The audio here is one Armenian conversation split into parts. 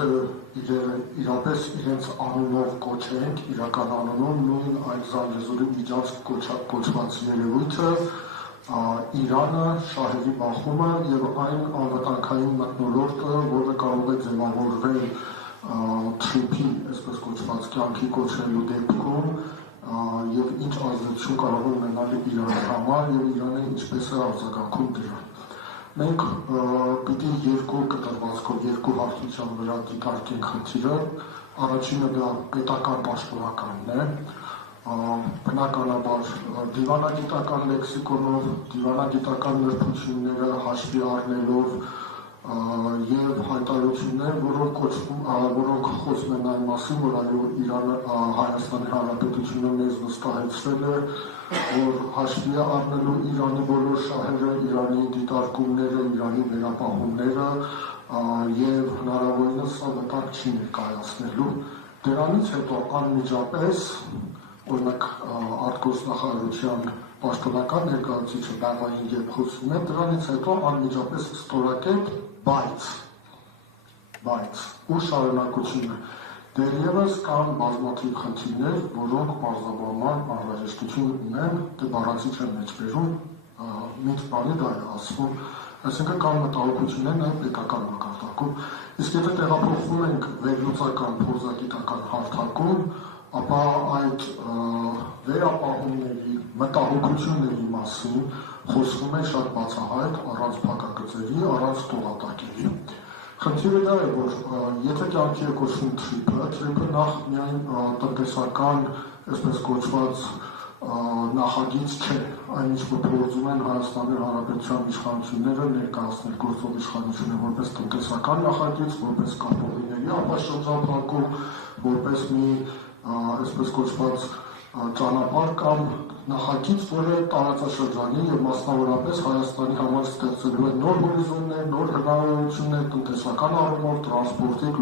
եթե իրապես իրենց անունով կոչենք, իրական անունով նույն այդ Զանգեզուրի միջանցք կոչված երևույթը, Իրանը, շահերի բախումը և այն անվտանգային մթնոլորտը, որը կարող է ձևավորվել թրիփի, այսպես կոչված կյանքի կոչելու դեպքում և ինչ ազդեցություն կարող է ունենալ Իրանի համար և Իրանը ինչպես է արձագանքում դրան։ Մենք պիտի երկու կտրվածքով, երկու հարթության վրա դիտարկենք խնդիրը, առաջինը դա պետական պաշտոնականն է, բնականաբար դիվանագիտական լեքսիկոնով, դիվանագիտական նրբությունները հաշվի առնելով և հայտարարություններ, որոնք խոսում են այն մասին, որ Հայաստանի Հանրապետությունը մեզ վստահեցրել է, որ հաշվի է առնելու Իրանի բոլոր շահերը, Իրանի դիտարկումները, Իրանի վերապահումները և հնարավորինս սա վտանգ չի ներկայացնելու։ Դրանից հետո անմիջապես օրինակ արտգործնախարարության պաշտոնական ներկայացուցիչը բավային երբ խոսում է, դրանից հետո անմիջապես ստորակետ բայց ու շարունակությունը դեռևս կան բազմաթիվ խնդիրներ, որոնք պարզաբանման անհրաժեշտություն ունեն, դե բառացի չեմ մեջբերում, մինչ բանի դա է ասվում, այսինքն կան մտահոգություններ նաև պետական մակարդակում, իսկ եթե տեղափոխվում ենք վերլուծական փորձագիտական հարթակում, ապա այդ վերապահումների, մտահոգությունների մասին խոսվում է շատ բացահայտ, առանց փակագծերի, առանց տողատակերի։ Խնդիրը դա է, որ եթե կյանքի է կոչվում թրիփը նախ միայն տնտեսական, այսպես կոչված նախագիծ չէ, այն ինչ որ փորձում են Հայաստանի Հանրապետության իշխանությունները ներկայացնել գործող իշխանությունը որպես տնտեսական նախագիծ, որպես կապողիների ապաշրջափակում, որպես մի այսպես կոչված ճանապարհ կամ նախագիծ, որը տարածաշրջանի և մասնավորապես Հայաստանի համար ստեղծելու է նոր հորիզոններ, նոր հնարավորություններ տնտեսական առումով, տրանսպորտիկ,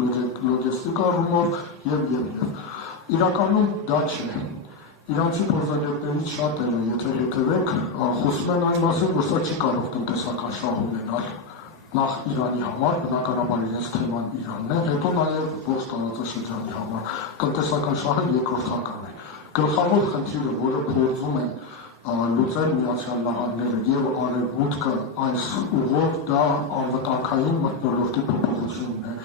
լոգեստիկ առումով և։ Իրականում դա չէ։ Իրանցի փորձագետներից շատերը, եթե հետևեք, խոսում են այն մասին, որ սա չի կարող տնտեսական շահ ունենալ։ Նախ Իրանի համար, բնականաբար իրենց թեման Իրանն է, հետո նաև ողջ տարածաշրջանի համար։ Տնտեսական շահը երկրորդական է։ Գլխավոր խնդիրը, որը փորձում են լուծել Միացյալ Նահանգները և Արևմուտքը այս ուղով, դա անվտանգային մթնոլորտի փոփոխությունն է,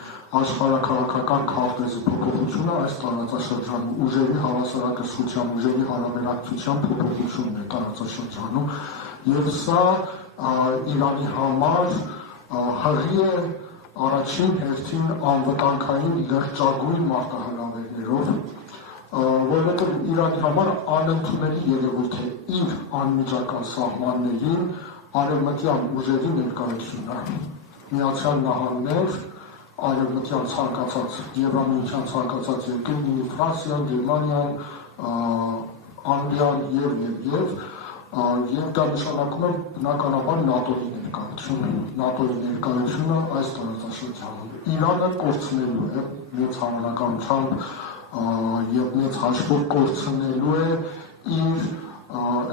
աշխարհաքաղաքական քարտեզի փոփոխությունը այս տարածաշրջանում, ուժերի հավասարակշռության, ուժերի հարաբերակցության փոփոխությունն է տարածաշրջանում, և սա Իրանի համար հղի է առաջին հերթին անվտանգային լրջագույն մարտահրավերներով, որովհետև Իրանի համար անընդունելի երևույթ է իր անմիջական սահմաններին արևմտյան ուժերի ներկայությունը, Միացյալ Նահանգներ, արևմտյան ցանկացած Եվրամիության ցանկացած երկիր, լինի Ֆրանսիան, Գերմանիան, Անգլիան և դա նշանակում է բնականաբար ՆԱՏՕ-ի ներկայությունը, ՆԱՏՕ-ի ներկայությունը այս տարածաշրջանում։ Իրանը կորցնելու է մեծ հավանականությամբ և մեծ հաշվով կորցնելու է իր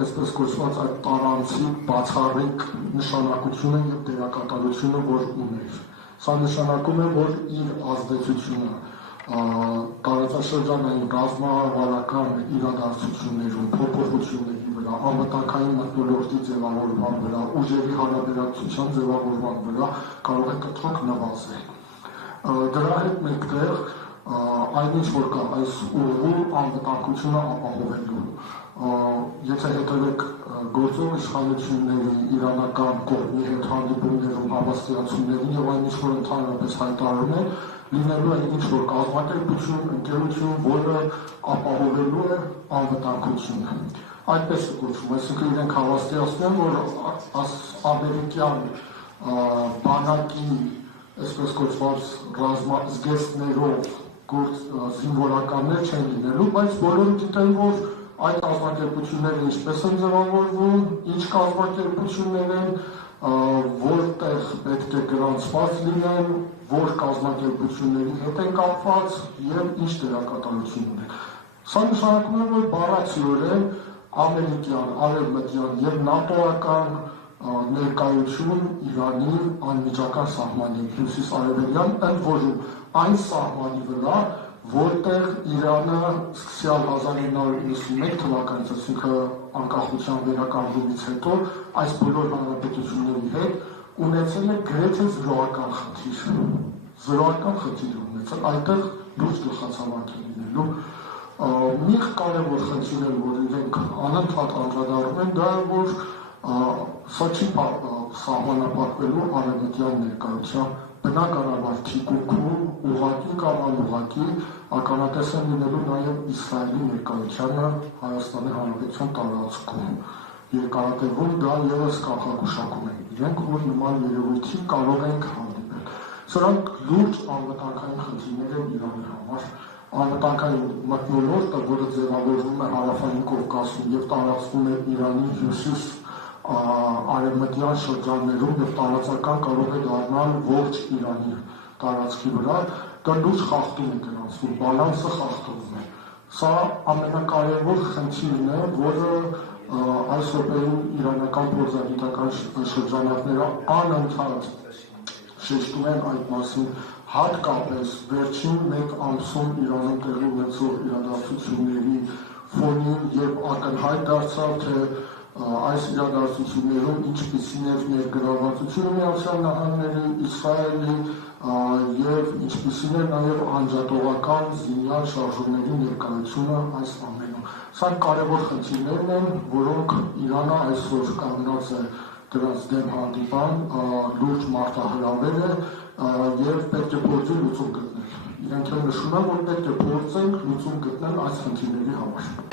այսպես կոչված այդ տարանցիկ, բացառիկ նշանակությունը և դերակատարությունը, որ ուներ։ Սա նշանակում է, որ իր ազդեցությունը տարածաշրջանային ռազմավարական իրադարձություններում, փոփոխությունների վրա, անվտանգային մթնոլորտի ձևավորման վրա, ուժերի հարաբերակցության ձևավորման վրա կարող է կտրուկ նվազել։ Դրա հետ մեկտեղ այնինչ որ կա այս ուղու անվտանգությունը ապահովելու, եթե հետևեք գործող իշխանությունների իրանական կողմի հետ հանդիպումներում, հավաստիացումներին և այն ինչ որ ընդհանրապես հայտարարում են, լինելու է ինչ-որ կազմակերպություն, ընկերություն, որը ապահովելու է անվտանգությունը։ Այդպես է կոչվում, այսինքն իրենք հավաստիացնում են, որ ամերիկյան բանակի, այսպես կոչված ռազմազգեստներով զինվորականներ չեն լինելու, բայց բոլորը գիտեն, որ այդ կազմակերպությունները ինչպես են ձևավորվում, ինչ կազմակերպություններ են, որտեղ պետք է գրանցված լինեն, որ կազմակերպությունների հետ են կապված և ինչ դերակատարություն ունեն։ Սա նշանակում է, որ բառացիորեն ամերիկյան, արևմտյան և նատոական ներկայություն Իրանի անմիջական սահմանի հյուսիս-արևելյան, ընդ որում այն սահմանի վրա, որտեղ Իրանը սկսյալ 1991 թվականից, այսինքն անկախության վերականգնումից հետո, այս բոլոր հանրապետությունների հետ ունեցել է գրեթե զրոական խնդիր ունեցել, այնտեղ լուրջ գլխացավանք է լինելու։ Մի կարևոր խնդիր է, որ իրենք անընդհատ անդրադառնում են, դա է, որ սա չի սահմանափակվելու արևմտյան ներկայությամբ, բնականաբար թիկունքում ուղղակի կամ անուղղակի ականատես են լինելու նաև Իսրայելի ներկայությանը Հայաստանի Հանրապետության տարածքում։ Երկարատևում դա ևս կանխագուշակում են իրենք, որ նման երևույթի կարող են հանդիպել։ Սրանք լուրջ անվտանգային խնդիրներ են Իրանի համար։ Անվտանգային մթնոլորտը, որը ձևավորվում է Հարավային Կովկասում եւ տարածվում է Իրանի հյուսիս արևմտյան շրջաններում եւ տարածական կարող է դառնալ ողջ Իրանի տարածքի վրա, դա լուրջ խախտում է գրանցվում, բալանսը խախտվում է։ Սա ամենակարևոր խնդիրն է, որը այս րոպեում իրանական փորձագիտական շրջանակները անընդհատ շեշտում են այդ մասին, հատկապես վերջին մեկ ամսում Իրանում տեղի ունեցող իրադարձությունների ֆոնին, երբ ակնհայտ դարձավ, թե այս իրադարձություններում ինչպիսին էր ներգրավվածությունը Միացյալ Նահանգների, Իսրայելի եւ ինչպիսին էր նաեւ անջատողական զինյալ շարժումների ներկայությունը այս ամենում։ Սա կարևոր խնդիրներն են, որոնք Իրանը այսօր կանգնած է դրանց դեմ հանդիպան, լուրջ մարտահրավեր է եւ պետք է փորձի լուծում գտնել։ Իրենք էլ նշում են, որ պետք է փորձենք լուծում գտնել այս խնդիրների համար։